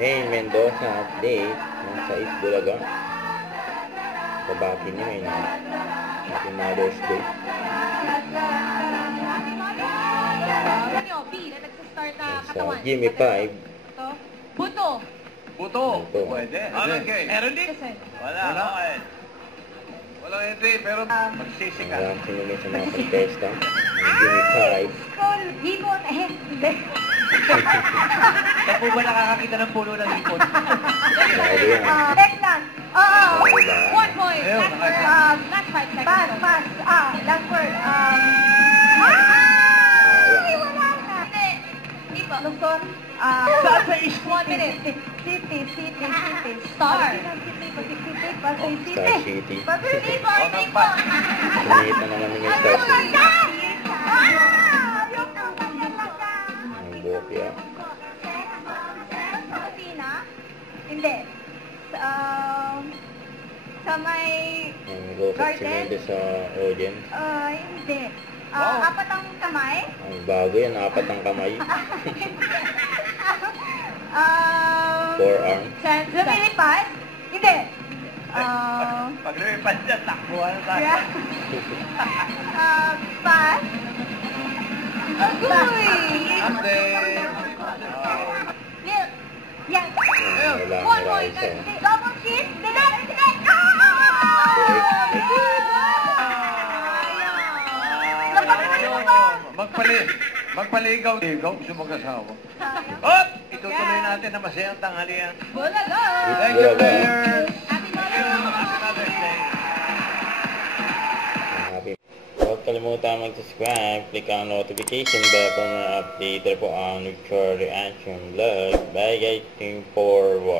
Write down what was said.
May Mendoza update sa East Bulaga. Kabaki niya ngayon. Happy Mother's Day. Sa Jimmy 5. Puto. Pwede. Okay. Meron din? Wala. Okay. Walang entry, pero magsisi ka. Maraming sinunod sa mga contestant. Jimmy 5. School, hipon, hindi. Saan po ba nakakakita ng puno ng hipon? Lalo yan. Teklan. Oo. Wala. 1 point. Ayun, Last 5 seconds. Pass. Last word. Wala na. Hindi po. Luzon. Saan sa East? 1 minute. City. Star. City. Star City. Star. Sumita na namin yung Star City. Ang Bopia. Hindi. Sa may Ang Rosas sinunod sa audience. hindi. Apat ang kamay. Ang bago yan, 4 ang kamay. 4 arms. Lumilipas? Hindi. Pag lumipad niya, takbuhan tayo. Pass. Agoy! Update. Yan. Wala ang 1 point. Raisa. Double shift. Delete. Magpaligaw. Gusto mag-asawa. Hop! Itutuloy natin na masayang tanghalian. Bulaga! Thank you, players! Happy Mother's Day! Happy. Huwag kalimutan mag-subscribe, click ang notification bell para ma-update po ang future reaction vlog. Bye guys, looking forward.